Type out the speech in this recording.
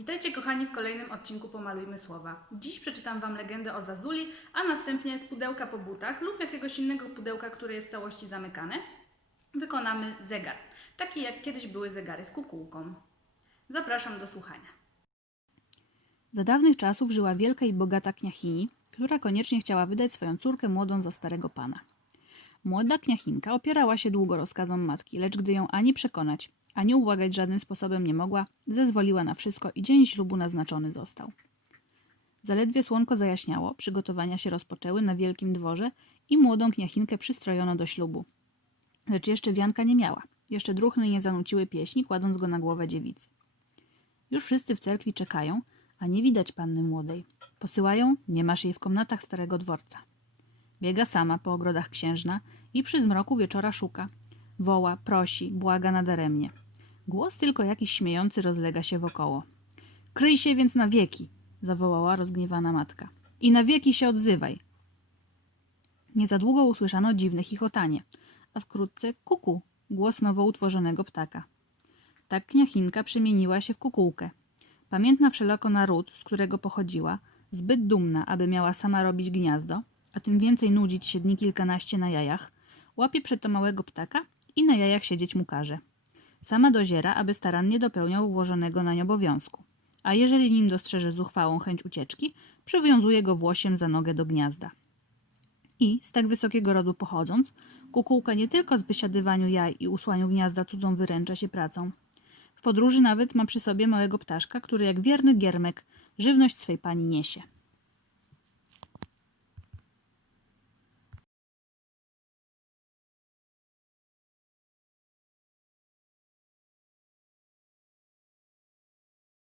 Witajcie kochani w kolejnym odcinku Pomalujmy Słowa. Dziś przeczytam Wam legendę o Zazuli, a następnie z pudełka po butach lub jakiegoś innego pudełka, które jest w całości zamykane, wykonamy zegar. Taki jak kiedyś były zegary z kukułką. Zapraszam do słuchania. Za dawnych czasów żyła wielka i bogata kniachini, która koniecznie chciała wydać swoją córkę młodą za starego pana. Młoda kniachinka opierała się długo rozkazom matki, lecz gdy ją ani przekonać, ani ubłagać żadnym sposobem nie mogła, zezwoliła na wszystko i dzień ślubu naznaczony został. Zaledwie słonko zajaśniało, przygotowania się rozpoczęły na wielkim dworze i młodą kniachinkę przystrojono do ślubu. Lecz jeszcze wianka nie miała, jeszcze druhny nie zanuciły pieśni, kładąc go na głowę dziewicy. Już wszyscy w cerkwi czekają, a nie widać panny młodej. Posyłają, nie masz jej w komnatach starego dworca. Biega sama po ogrodach księżna i przy zmroku wieczora szuka. Woła, prosi, błaga nadaremnie. Głos tylko jakiś śmiejący rozlega się wokoło. Kryj się więc na wieki, zawołała rozgniewana matka. I na wieki się odzywaj. Nie za długo usłyszano dziwne chichotanie, a wkrótce kuku, głos nowo utworzonego ptaka. Tak kniachinka przemieniła się w kukułkę. Pamiętna wszelako na ród, z którego pochodziła, zbyt dumna, aby miała sama robić gniazdo, a tym więcej nudzić się dni kilkanaście na jajach, łapie przeto małego ptaka i na jajach siedzieć mu każe. Sama doziera, aby starannie dopełniał włożonego nań obowiązku, a jeżeli nim dostrzeże zuchwałą chęć ucieczki, przywiązuje go włosiem za nogę do gniazda. I, z tak wysokiego rodu pochodząc, kukułka nie tylko z wysiadywaniu jaj i usłaniu gniazda cudzą wyręcza się pracą, w podróży nawet ma przy sobie małego ptaszka, który jak wierny giermek żywność swej pani niesie.